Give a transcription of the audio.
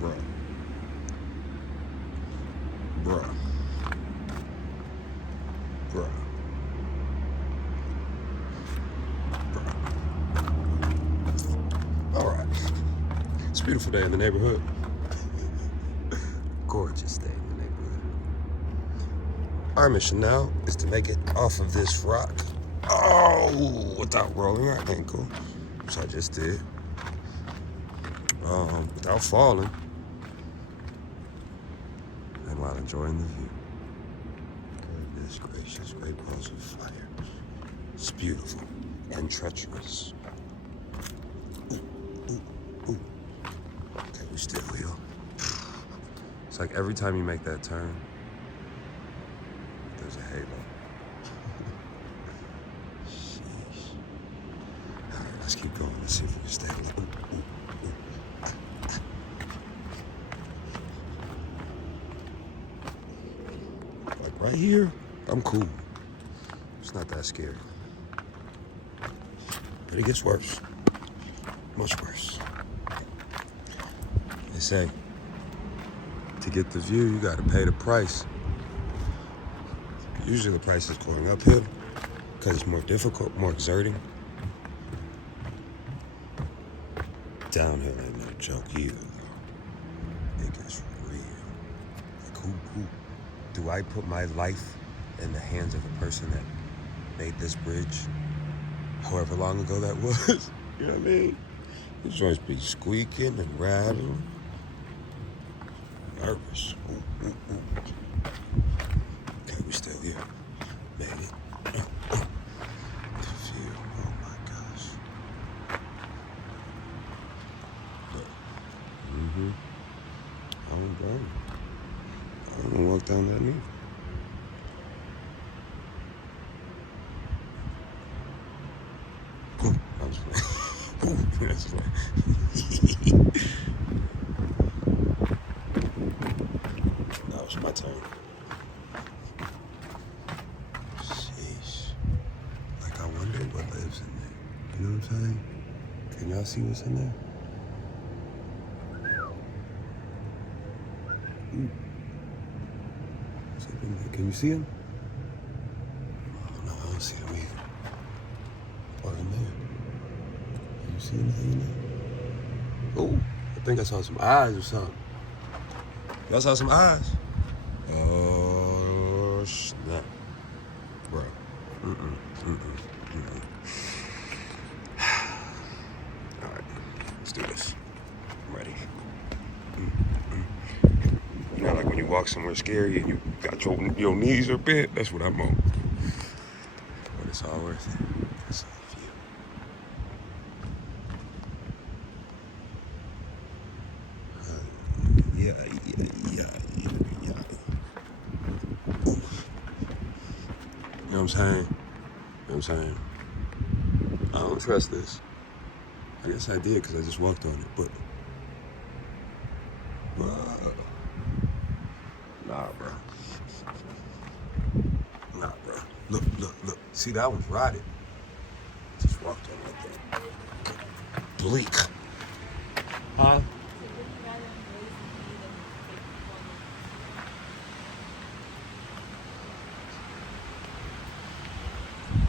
Bruh. Bruh. Bruh. Bruh. All right. It's a beautiful day in the neighborhood. Gorgeous day in the neighborhood. Our mission now is to make it off of this rock. Oh, without rolling our ankle, which I just did. Without falling. And while enjoying the view. Goodness gracious, great balls of fire. It's beautiful and treacherous. Ooh, ooh, ooh. Okay, we still wheel. It's like every time you make that turn, there's a halo. Sheesh. All right, let's keep going. Let's see if we can stay. Ooh, ooh, ooh. Like right here, I'm cool. It's not that scary. But it gets worse. Much worse. They say, to get the view, you gotta pay the price. Usually the price is going uphill because it's more difficult, more exerting. Downhill ain't no joke either, though. It gets real. Like, who? Do I put my life in the hands of a person that made this bridge, however long ago that was? You know what I mean? These joints be squeaking and rattling. Nervous. Ooh, ooh, ooh. Okay, we still here. Made it. The view. Oh my gosh. I don't go. I don't walk down that neither. Ooh, I was playing. Ooh, that's right. That was my turn. Sheesh. Like, I wonder what lives in there. You know what I'm saying? Can y'all see what's in there? Ooh. What's up in there? Can you see him? Oh, no, I don't see him either. Or in there. Can you see anything in there? Oh, I think I saw some eyes or something. Y'all saw some eyes? Oh, snap. Bro. All right, let's do this. I'm ready. You know, like when you walk somewhere scary and you got your knees are bent, that's what I'm on. But it's all worth it. That's all for you. Yeah. You know what I'm saying? I don't trust this. I guess I did because I just walked on it, but nah, bro. Look. See, that one's rotted. Just walked on like that. Bleak.